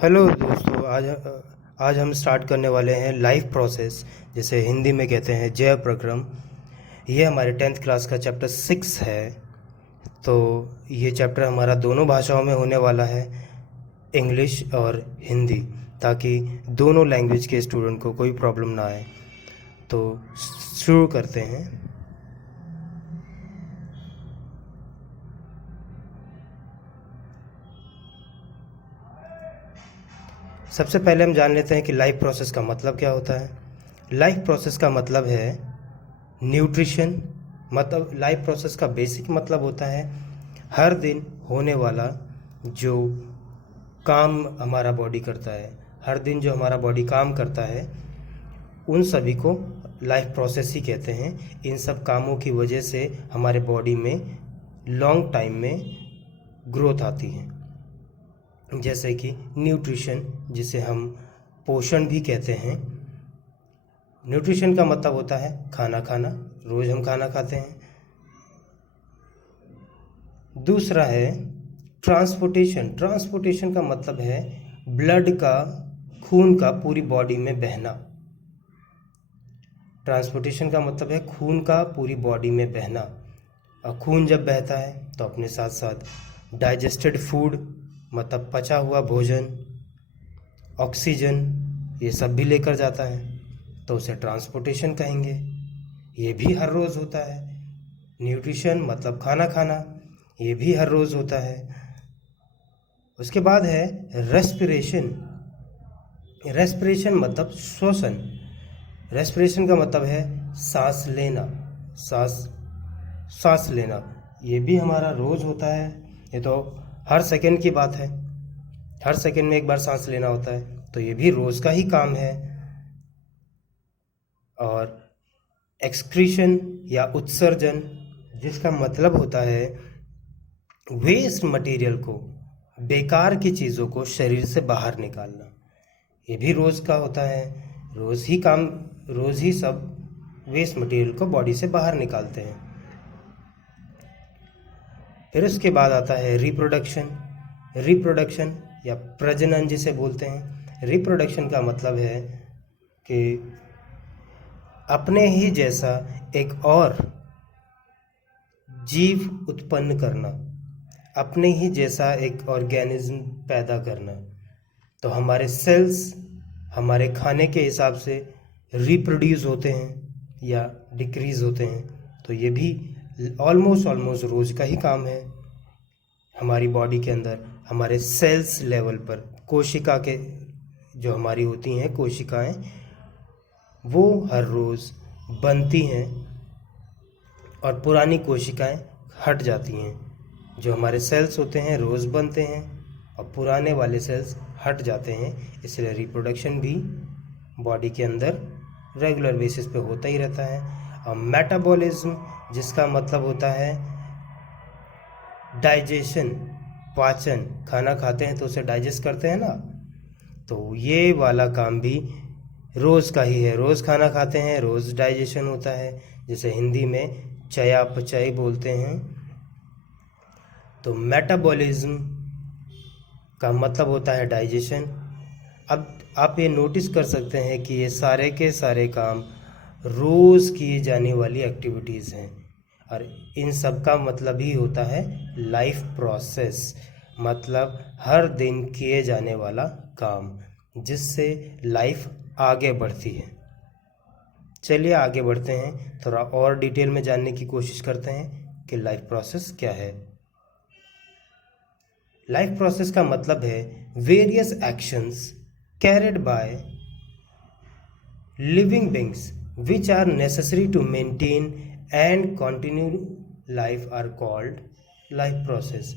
Hello दोस्तों, आज हम स्टार्ट करने वाले हैं लाइफ प्रोसेस, जिसे हिंदी में कहते हैं जय प्रक्रम। ये हमारे 10th क्लास का चैप्टर 6 है। तो ये चैप्टर हमारा दोनों भाषाओं में होने वाला है, इंग्लिश और हिंदी, ताकि दोनों लैंग्वेज के स्टूडेंट को कोई प्रॉब्लम ना आए। तो शुरू करते हैं। सबसे पहले हम जान लेते हैं कि लाइफ प्रोसेस का मतलब क्या होता है। लाइफ प्रोसेस का मतलब है न्यूट्रिशन। मतलब लाइफ प्रोसेस का बेसिक मतलब होता है हर दिन होने वाला जो काम हमारा बॉडी करता है, हर दिन जो हमारा बॉडी काम करता है, उन सभी को लाइफ प्रोसेस ही कहते हैं। इन सब कामों की वजह से हमारे बॉडी में लॉन्ग टाइम में ग्रोथ आती है, जैसे कि न्यूट्रिशन, जिसे हम पोषण भी कहते हैं। न्यूट्रिशन का मतलब होता है खाना खाना, रोज़ हम खाना खाते हैं। दूसरा है ट्रांसपोर्टेशन। ट्रांसपोर्टेशन का मतलब है ब्लड का, खून का पूरी बॉडी में बहना। ट्रांसपोर्टेशन का मतलब है खून का पूरी बॉडी में बहना। और खून जब बहता है तो अपने साथ साथ डाइजेस्टेड फूड, मतलब पचा हुआ भोजन, ऑक्सीजन, ये सब भी लेकर जाता है, तो उसे ट्रांसपोर्टेशन कहेंगे। ये भी हर रोज़ होता है। न्यूट्रिशन मतलब खाना खाना, ये भी हर रोज़ होता है। उसके बाद है रेस्पिरेशन। रेस्पिरेशन मतलब श्वसन। रेस्पिरेशन का मतलब है सांस लेना, सांस लेना। ये भी हमारा रोज़ होता है। ये तो हर सेकंड की बात है, हर सेकंड में एक बार सांस लेना होता है, तो ये भी रोज़ का ही काम है। और एक्सक्रीशन या उत्सर्जन, जिसका मतलब होता है वेस्ट मटेरियल को, बेकार की चीज़ों को शरीर से बाहर निकालना, ये भी रोज़ का होता है। रोज़ ही काम, रोज़ ही सब वेस्ट मटेरियल को बॉडी से बाहर निकालते हैं। फिर उसके बाद आता है रिप्रोडक्शन। रिप्रोडक्शन या प्रजनन जिसे बोलते हैं। रिप्रोडक्शन का मतलब है कि अपने ही जैसा एक और जीव उत्पन्न करना, अपने ही जैसा एक ऑर्गेनिज्म पैदा करना। तो हमारे सेल्स हमारे खाने के हिसाब से रिप्रोड्यूस होते हैं या डिक्रीज़ होते हैं, तो ये भी ऑलमोस्ट रोज़ का ही काम है। हमारी बॉडी के अंदर हमारे सेल्स लेवल पर कोशिका के, जो हमारी होती हैं कोशिकाएं, वो हर रोज़ बनती हैं और पुरानी कोशिकाएं हट जाती हैं। जो हमारे सेल्स होते हैं रोज़ बनते हैं और पुराने वाले सेल्स हट जाते हैं। इसलिए रिप्रोडक्शन भी बॉडी के अंदर रेगुलर बेसिस पे होता ही रहता है। और मेटाबॉलिज्म, जिसका मतलब होता है डाइजेशन, पाचन। खाना खाते हैं तो उसे डाइजेस्ट करते हैं ना, तो ये वाला काम भी रोज़ का ही है। रोज़ खाना खाते हैं, रोज़ डाइजेशन होता है, जिसे हिंदी में चयापचय बोलते हैं। तो मेटाबॉलिज्म का मतलब होता है डाइजेशन। अब आप ये नोटिस कर सकते हैं कि ये सारे के सारे काम रोज़ किए जाने वाली एक्टिविटीज़ हैं, और इन सब का मतलब ही होता है लाइफ प्रोसेस, मतलब हर दिन किए जाने वाला काम, जिससे लाइफ आगे बढ़ती है। चलिए आगे बढ़ते हैं, थोड़ा और डिटेल में जानने की कोशिश करते हैं कि लाइफ प्रोसेस क्या है। लाइफ प्रोसेस का मतलब है various actions carried by living beings which are necessary to maintain and continue life are called life process.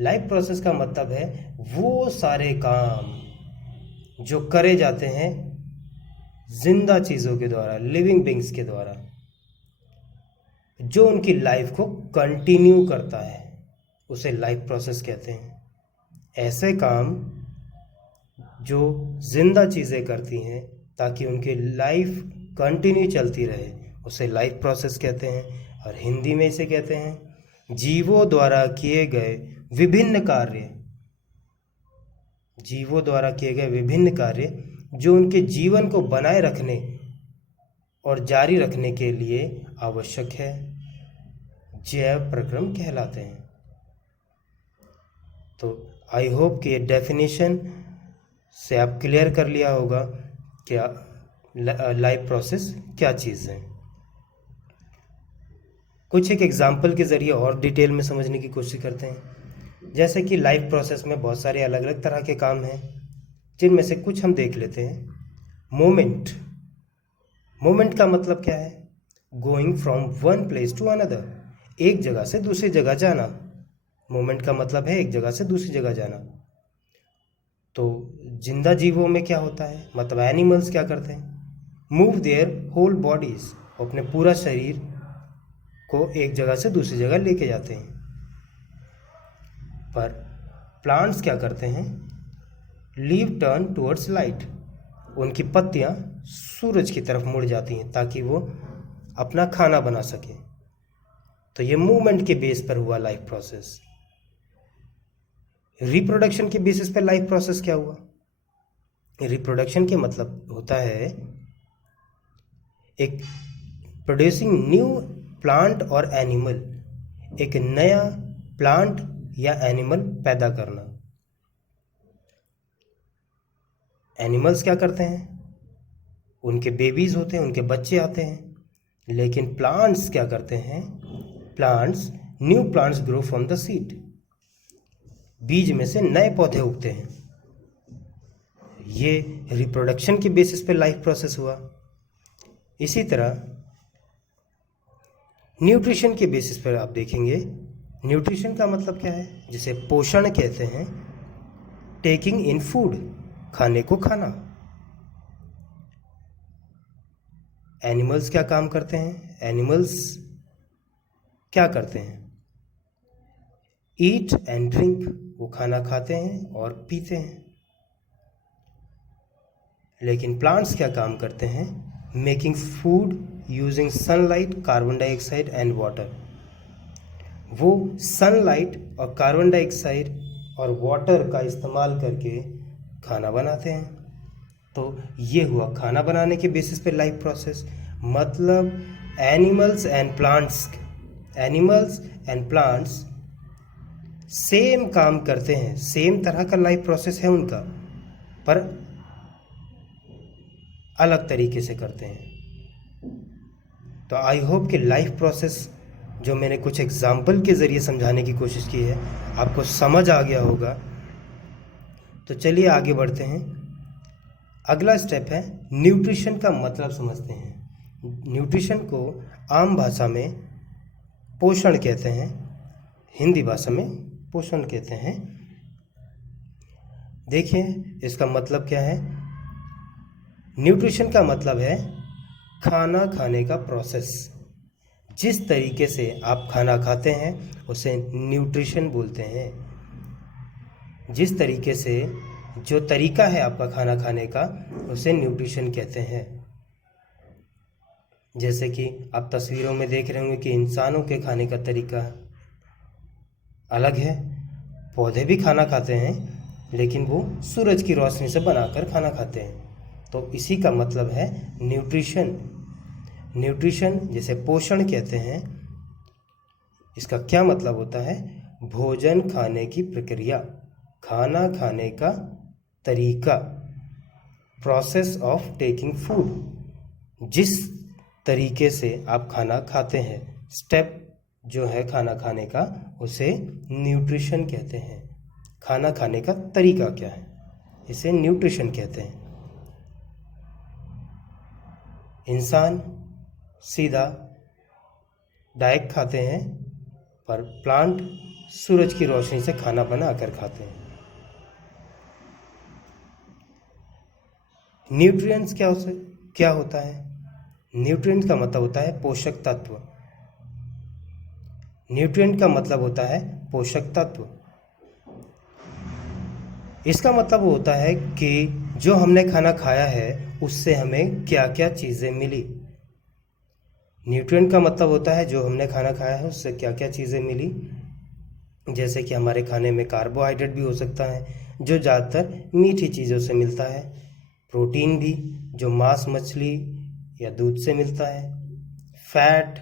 Life process का मतलब है वो सारे काम जो करे जाते हैं जिंदा चीज़ों के द्वारा, लिविंग बींग्स के द्वारा, जो उनकी लाइफ को कंटिन्यू करता है, उसे लाइफ प्रोसेस कहते हैं। ऐसे काम जो जिंदा चीज़ें करती हैं ताकि उनकी लाइफ कंटिन्यू चलती रहे, उसे लाइफ प्रोसेस कहते हैं। और हिंदी में इसे कहते हैं जीवों द्वारा किए गए विभिन्न कार्य, जीवों द्वारा किए गए विभिन्न कार्य जो उनके जीवन को बनाए रखने और जारी रखने के लिए आवश्यक है, जैव प्रक्रम कहलाते हैं। तो आई होप कि ये डेफिनेशन से आप क्लियर कर लिया होगा कि लाइफ प्रोसेस क्या चीज़ है। कुछ एक एग्जाम्पल के ज़रिए और डिटेल में समझने की कोशिश करते हैं। जैसे कि लाइफ प्रोसेस में बहुत सारे अलग अलग तरह के काम हैं, जिनमें से कुछ हम देख लेते हैं। मोमेंट। मोमेंट का मतलब क्या है? Going from one place to another, एक जगह से दूसरी जगह जाना। मोमेंट का मतलब है एक जगह से दूसरी जगह जाना। तो जिंदा जीवों में क्या होता है, मतलब एनिमल्स क्या करते हैं? मूव देयर होल बॉडीज, अपने पूरा शरीर को एक जगह से दूसरी जगह लेके जाते हैं। पर प्लांट्स क्या करते हैं? लीव टर्न टुवर्ड्स लाइट, उनकी पत्तियां सूरज की तरफ मुड़ जाती हैं ताकि वो अपना खाना बना सके। तो ये मूवमेंट के बेस पर हुआ लाइफ प्रोसेस। रिप्रोडक्शन के बेसिस पर लाइफ प्रोसेस क्या हुआ? रिप्रोडक्शन के मतलब होता है एक प्रोड्यूसिंग न्यू प्लांट और एनिमल, एक नया प्लांट या एनिमल पैदा करना। एनिमल्स क्या करते हैं? उनके बेबीज होते हैं, उनके बच्चे आते हैं। लेकिन प्लांट्स क्या करते हैं? Plants, new plants grow from the seed, बीज में से नए पौधे उगते हैं। ये रिप्रोडक्शन के बेसिस पे लाइफ प्रोसेस हुआ। इसी तरह न्यूट्रिशन के बेसिस पर आप देखेंगे। न्यूट्रिशन का मतलब क्या है? जिसे पोषण कहते हैं, टेकिंग इन फूड, खाने को खाना। एनिमल्स क्या काम करते हैं? एनिमल्स क्या करते हैं? ईट एंड ड्रिंक, वो खाना खाते हैं और पीते हैं। लेकिन प्लांट्स क्या काम करते हैं? Making food using sunlight, carbon dioxide and water. वो सनलाइट और कार्बन डाइऑक्साइड और वाटर का इस्तेमाल करके खाना बनाते हैं। तो ये हुआ खाना बनाने के बेसिस पे लाइफ प्रोसेस। मतलब एनिमल्स एंड प्लांट्स सेम काम करते हैं, सेम तरह का लाइफ प्रोसेस है उनका, पर अलग तरीके से करते हैं। तो आई होप कि लाइफ प्रोसेस जो मैंने कुछ एग्जाम्पल के ज़रिए समझाने की कोशिश की है आपको समझ आ गया होगा। तो चलिए आगे बढ़ते हैं। अगला स्टेप है न्यूट्रिशन का मतलब समझते हैं। न्यूट्रिशन को आम भाषा में पोषण कहते हैं, हिंदी भाषा में पोषण कहते हैं। देखिए इसका मतलब क्या है। न्यूट्रिशन का मतलब है खाना खाने का प्रोसेस। जिस तरीके से आप खाना खाते हैं उसे न्यूट्रिशन बोलते हैं। जिस तरीके से, जो तरीका है आपका खाना खाने का, उसे न्यूट्रिशन कहते हैं। जैसे कि आप तस्वीरों में देख रहे होंगे कि इंसानों के खाने का तरीका अलग है। पौधे भी खाना खाते हैं लेकिन वो सूरज की रोशनी से बनाकर खाना खाते हैं। तो इसी का मतलब है न्यूट्रिशन। न्यूट्रिशन जिसे पोषण कहते हैं, इसका क्या मतलब होता है? भोजन खाने की प्रक्रिया, खाना खाने का तरीका, प्रोसेस ऑफ टेकिंग फूड। जिस तरीके से आप खाना खाते हैं, स्टेप जो है खाना खाने का, उसे न्यूट्रिशन कहते हैं। खाना खाने का तरीका क्या है, इसे न्यूट्रिशन कहते हैं। इंसान सीधा डायरेक्ट खाते हैं, पर प्लांट सूरज की रोशनी से खाना बनाकर खाते हैं। न्यूट्रिएंट्स क्या होता है? न्यूट्रिएंट का मतलब होता है पोषक तत्व। न्यूट्रिएंट का मतलब होता है पोषक तत्व। इसका मतलब होता है कि जो हमने खाना खाया है उससे हमें क्या क्या चीज़ें मिली। न्यूट्रिएंट का मतलब होता है जो हमने खाना खाया है उससे क्या क्या चीज़ें मिली। जैसे कि हमारे खाने में कार्बोहाइड्रेट भी हो सकता है जो ज़्यादातर मीठी चीज़ों से मिलता है, प्रोटीन भी जो मांस मछली या दूध से मिलता है, फैट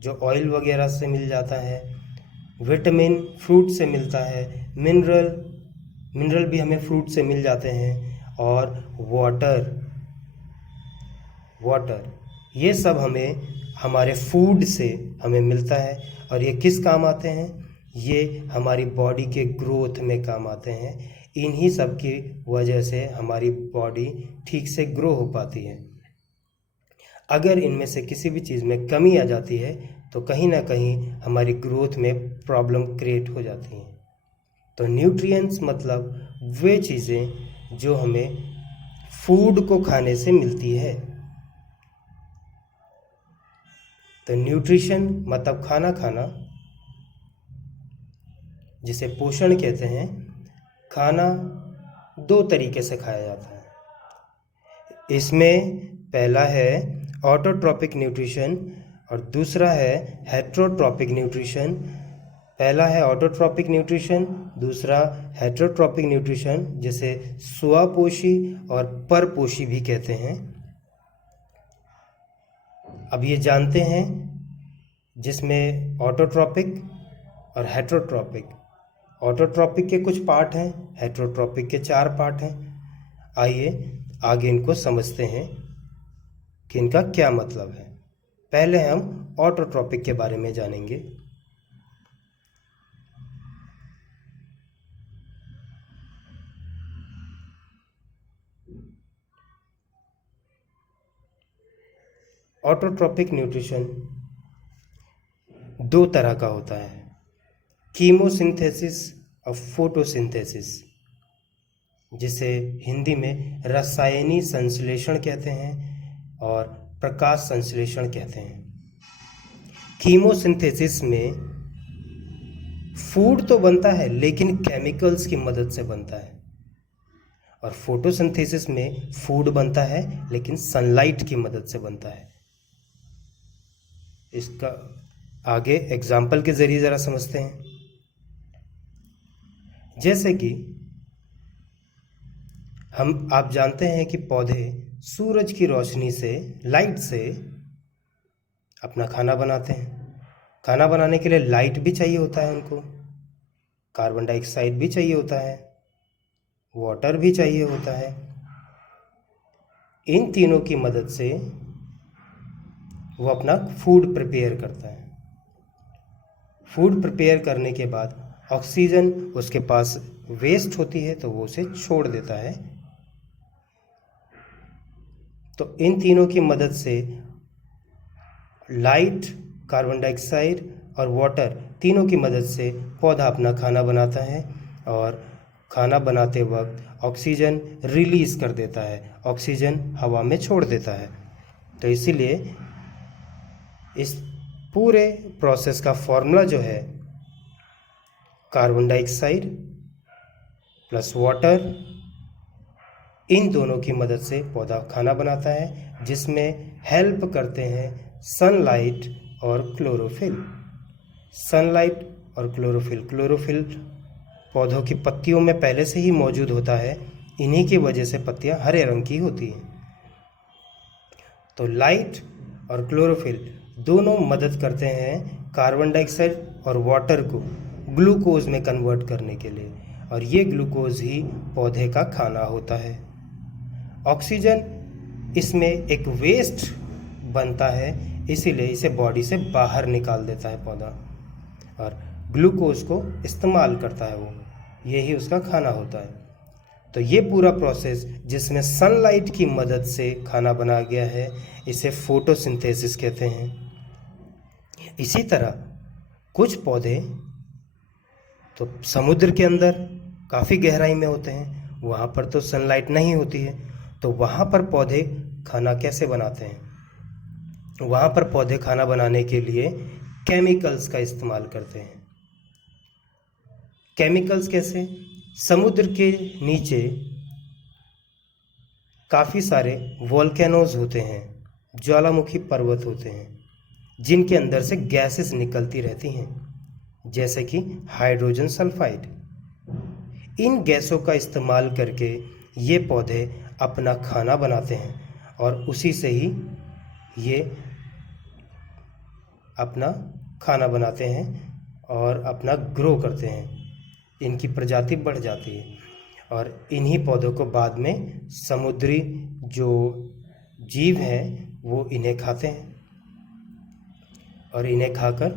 जो ऑयल वगैरह से मिल जाता है, विटामिन फ्रूट से मिलता है, मिनरल भी हमें फ्रूट से मिल जाते हैं, और वाटर ये सब हमें हमारे फूड से हमें मिलता है। और ये किस काम आते हैं? ये हमारी बॉडी के ग्रोथ में काम आते हैं। इन्हीं सब की वजह से हमारी बॉडी ठीक से ग्रो हो पाती है। अगर इनमें से किसी भी चीज़ में कमी आ जाती है तो कहीं ना कहीं हमारी ग्रोथ में प्रॉब्लम क्रिएट हो जाती हैं। तो न्यूट्रिएंट्स मतलब वे चीज़ें जो हमें फूड को खाने से मिलती है। तो न्यूट्रिशन मतलब खाना खाना, जिसे पोषण कहते हैं। खाना दो तरीके से खाया जाता है। इसमें पहला है ऑटोट्रॉपिक न्यूट्रिशन और दूसरा है हेटरोट्रॉपिक न्यूट्रिशन। पहला है ऑटोट्रॉपिक न्यूट्रिशन, दूसरा हेटरोट्रॉपिक न्यूट्रिशन, जिसे स्वापोषी और परपोषी भी कहते हैं। अब ये जानते हैं जिसमें ऑटोट्रॉपिक और हेटरोट्रॉपिक। ऑटोट्रॉपिक के कुछ पार्ट हैं, हेटरोट्रॉपिक के 4 पार्ट हैं। आइए आगे इनको समझते हैं कि इनका क्या मतलब है। पहले हम ऑटोट्रॉपिक के बारे में जानेंगे। ऑटोट्रॉपिक न्यूट्रिशन 2 तरह का होता है, कीमोसिंथेसिस और फोटोसिंथेसिस, जिसे हिंदी में रसायनी संश्लेषण कहते हैं और प्रकाश संश्लेषण कहते हैं। कीमोसिंथेसिस में फूड तो बनता है लेकिन केमिकल्स की मदद से बनता है, और फोटोसिंथेसिस में फूड बनता है लेकिन सनलाइट की मदद से बनता है। इसका आगे एग्जाम्पल के जरिए ज़रा समझते हैं। जैसे कि आप जानते हैं कि पौधे सूरज की रोशनी से, लाइट से अपना खाना बनाते हैं। खाना बनाने के लिए लाइट भी चाहिए होता है उनको, कार्बन डाइऑक्साइड भी चाहिए होता है, वाटर भी चाहिए होता है। इन तीनों की मदद से वो अपना फूड प्रिपेयर करता है। फूड प्रिपेयर करने के बाद ऑक्सीजन उसके पास वेस्ट होती है तो वो उसे छोड़ देता है। तो इन तीनों की मदद से लाइट, कार्बन डाइऑक्साइड और वाटर तीनों की मदद से पौधा अपना खाना बनाता है, और खाना बनाते वक्त ऑक्सीजन रिलीज कर देता है, ऑक्सीजन हवा में छोड़ देता है। तो इसीलिए इस पूरे प्रोसेस का फॉर्मूला जो है, कार्बन डाइऑक्साइड प्लस वाटर, इन दोनों की मदद से पौधा खाना बनाता है, जिसमें हेल्प करते हैं सनलाइट और क्लोरोफिल। सनलाइट और क्लोरोफिल पौधों की पत्तियों में पहले से ही मौजूद होता है। इन्हीं की वजह से पत्तियां हरे रंग की होती हैं। तो लाइट और क्लोरोफिल दोनों मदद करते हैं कार्बन डाइऑक्साइड और वाटर को ग्लूकोज में कन्वर्ट करने के लिए, और ये ग्लूकोज ही पौधे का खाना होता है। ऑक्सीजन इसमें एक वेस्ट बनता है, इसीलिए इसे बॉडी से बाहर निकाल देता है पौधा, और ग्लूकोज को इस्तेमाल करता है वो, यही उसका खाना होता है। तो ये पूरा प्रोसेस जिसमें सनलाइट की मदद से खाना बनाया गया है, इसे फोटोसिंथेसिस कहते हैं। इसी तरह कुछ पौधे तो समुद्र के अंदर काफ़ी गहराई में होते हैं, वहाँ पर तो सनलाइट नहीं होती है। तो वहाँ पर पौधे खाना कैसे बनाते हैं? वहाँ पर पौधे खाना बनाने के लिए केमिकल्स का इस्तेमाल करते हैं। केमिकल्स कैसे? समुद्र के नीचे काफ़ी सारे वोल्केनोज होते हैं, ज्वालामुखी पर्वत होते हैं, जिनके अंदर से गैसेस निकलती रहती हैं, जैसे कि हाइड्रोजन सल्फाइड। इन गैसों का इस्तेमाल करके ये पौधे अपना खाना बनाते हैं और उसी से ही ये अपना खाना बनाते हैं और अपना ग्रो करते हैं। इनकी प्रजाति बढ़ जाती है और इन्हीं पौधों को बाद में समुद्री जो जीव हैं वो इन्हें खाते हैं और इन्हें खाकर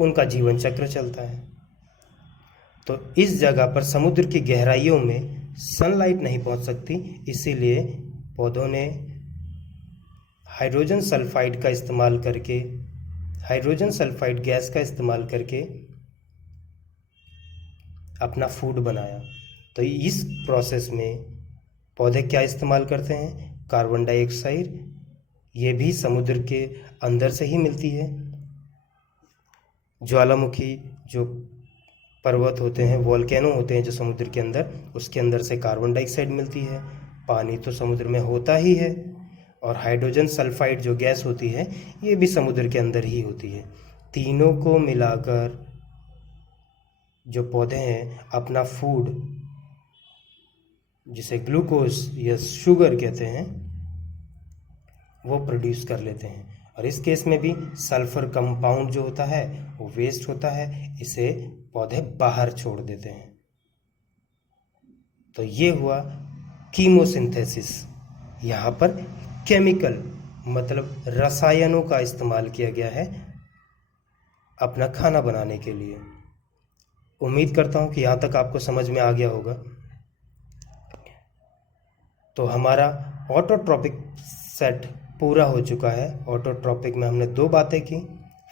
उनका जीवन चक्र चलता है। तो इस जगह पर समुद्र की गहराइयों में सनलाइट नहीं पहुंच सकती, इसीलिए पौधों ने हाइड्रोजन सल्फाइड का इस्तेमाल करके, हाइड्रोजन सल्फाइड गैस का इस्तेमाल करके अपना फूड बनाया। तो इस प्रोसेस में पौधे क्या इस्तेमाल करते हैं? कार्बन डाइऑक्साइड, ये भी समुद्र के अंदर से ही मिलती है। ज्वालामुखी जो पर्वत होते हैं, वोल्केनो होते हैं जो समुद्र के अंदर, उसके अंदर से कार्बन डाइऑक्साइड मिलती है। पानी तो समुद्र में होता ही है और हाइड्रोजन सल्फाइड जो गैस होती है ये भी समुद्र के अंदर ही होती है। तीनों को मिलाकर जो पौधे हैं अपना फूड, जिसे ग्लूकोज या शुगर कहते हैं, वो प्रोड्यूस कर लेते हैं। और इस केस में भी सल्फर कंपाउंड जो होता है वो वेस्ट होता है, इसे पौधे बाहर छोड़ देते हैं। तो ये हुआ कीमोसिंथेसिस। यहाँ पर केमिकल मतलब रसायनों का इस्तेमाल किया गया है अपना खाना बनाने के लिए। उम्मीद करता हूँ कि यहाँ तक आपको समझ में आ गया होगा। तो हमारा ऑटोट्रॉपिक सेट पूरा हो चुका है। ऑटोट्रॉपिक में हमने दो बातें की,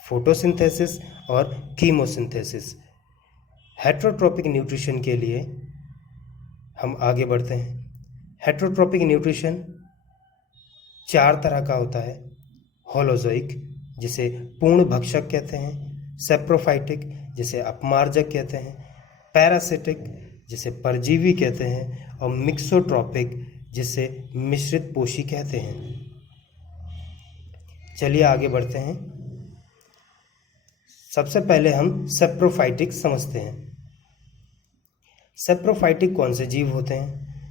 फोटोसिंथेसिस और कीमोसिंथेसिस। हेटरोट्रॉपिक न्यूट्रिशन के लिए हम आगे बढ़ते हैं। हेटरोट्रॉपिक न्यूट्रिशन 4 तरह का होता है। होलोजोइक, जिसे पूर्ण भक्षक कहते हैं, सेप्रोफाइटिक, जिसे अपमार्जक कहते हैं, पैरासिटिक, जिसे परजीवी कहते हैं, और मिक्सोट्रॉपिक, जिसे मिश्रित पोषी कहते हैं। चलिए आगे बढ़ते हैं। सबसे पहले हम सेप्रोफाइटिक समझते हैं। सेप्रोफाइटिक कौन से जीव होते हैं?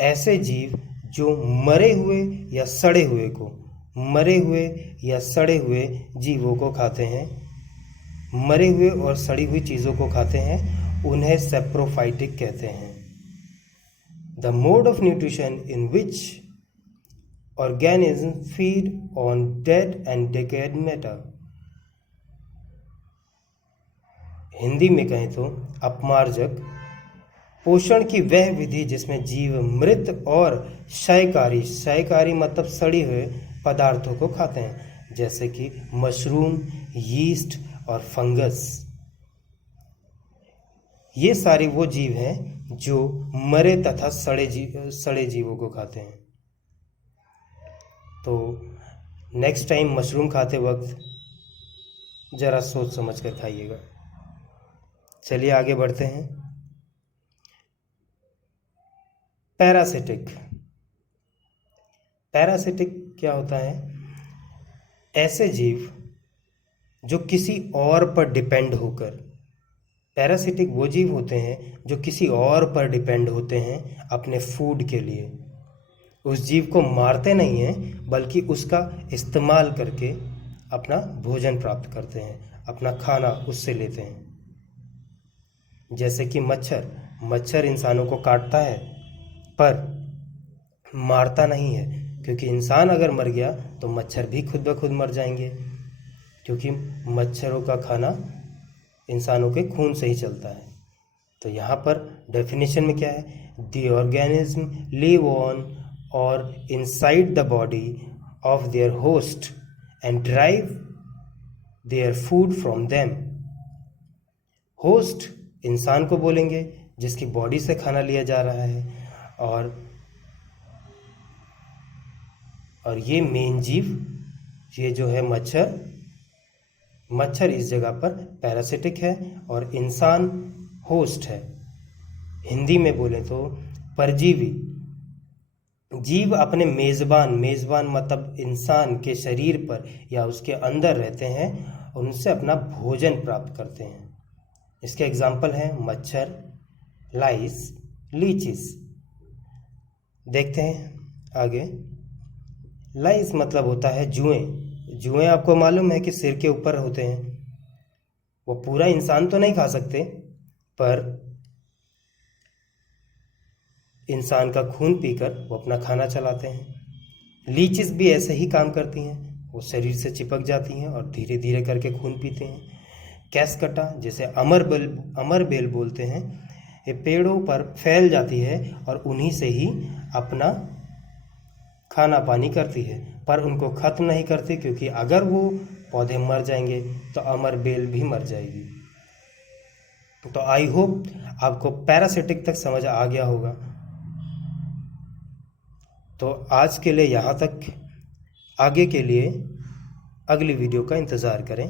ऐसे जीव जो मरे हुए या सड़े हुए को, मरे हुए या सड़े हुए जीवों को खाते हैं, मरे हुए और सड़ी हुई चीज़ों को खाते हैं, उन्हें सेप्रोफाइटिक कहते हैं। The mode of nutrition in which organism feed on dead and decayed matter। Hindi में कहें तो अपमार्जक पोषण की वह विधि जिसमें जीव मृत और क्षयकारी, क्षयकारी मतलब सड़ी हुए पदार्थों को खाते हैं, जैसे कि मशरूम, यीस्ट और फंगस। ये सारे वो जीव हैं जो मरे तथा सड़े जीवों को खाते हैं। तो नेक्स्ट टाइम मशरूम खाते वक्त ज़रा सोच समझ कर खाइएगा। चलिए आगे बढ़ते हैं। पैरासिटिक। पैरासिटिक क्या होता है? ऐसे जीव जो किसी और पर डिपेंड होकर, पैरासिटिक वो जीव होते हैं जो किसी और पर डिपेंड होते हैं अपने फूड के लिए। उस जीव को मारते नहीं हैं बल्कि उसका इस्तेमाल करके अपना भोजन प्राप्त करते हैं, अपना खाना उससे लेते हैं। जैसे कि मच्छर, मच्छर इंसानों को काटता है पर मारता नहीं है, क्योंकि इंसान अगर मर गया तो मच्छर भी खुद ब खुद मर जाएंगे, क्योंकि मच्छरों का खाना इंसानों के खून से ही चलता है। तो यहाँ पर डेफिनेशन में क्या है? The organism live on or inside the body of their host and derive their food from them। Host इंसान को बोलेंगे जिसकी बॉडी से खाना लिया जा रहा है, और ये मेन जीव, ये जो है मच्छर, मच्छर इस जगह पर पैरासिटिक है और इंसान होस्ट है। हिंदी में बोले तो परजीवी। जीव अपने मेज़बान, मेज़बान मतलब इंसान के शरीर पर या उसके अंदर रहते हैं और उनसे अपना भोजन प्राप्त करते हैं। इसके एग्जाम्पल हैं मच्छर, लाइस, लीचिस। देखते हैं आगे। लाइस मतलब होता है जुएं। जुएं आपको मालूम है कि सिर के ऊपर होते हैं। वो पूरा इंसान तो नहीं खा सकते, पर इंसान का खून पीकर वो अपना खाना चलाते हैं। लीचिस भी ऐसे ही काम करती हैं, वो शरीर से चिपक जाती हैं और धीरे धीरे करके खून पीते हैं। कैसकटा, जिसे अमरबेल बोलते हैं, ये पेड़ों पर फैल जाती है और उन्हीं से ही अपना खाना पानी करती है, पर उनको खत्म नहीं करती, क्योंकि अगर वो पौधे मर जाएंगे तो अमरबेल भी मर जाएगी। तो आई होप आपको पैरासिटिक तक समझ आ गया होगा। तो आज के लिए यहाँ तक। आगे के लिए अगली वीडियो का इंतज़ार करें।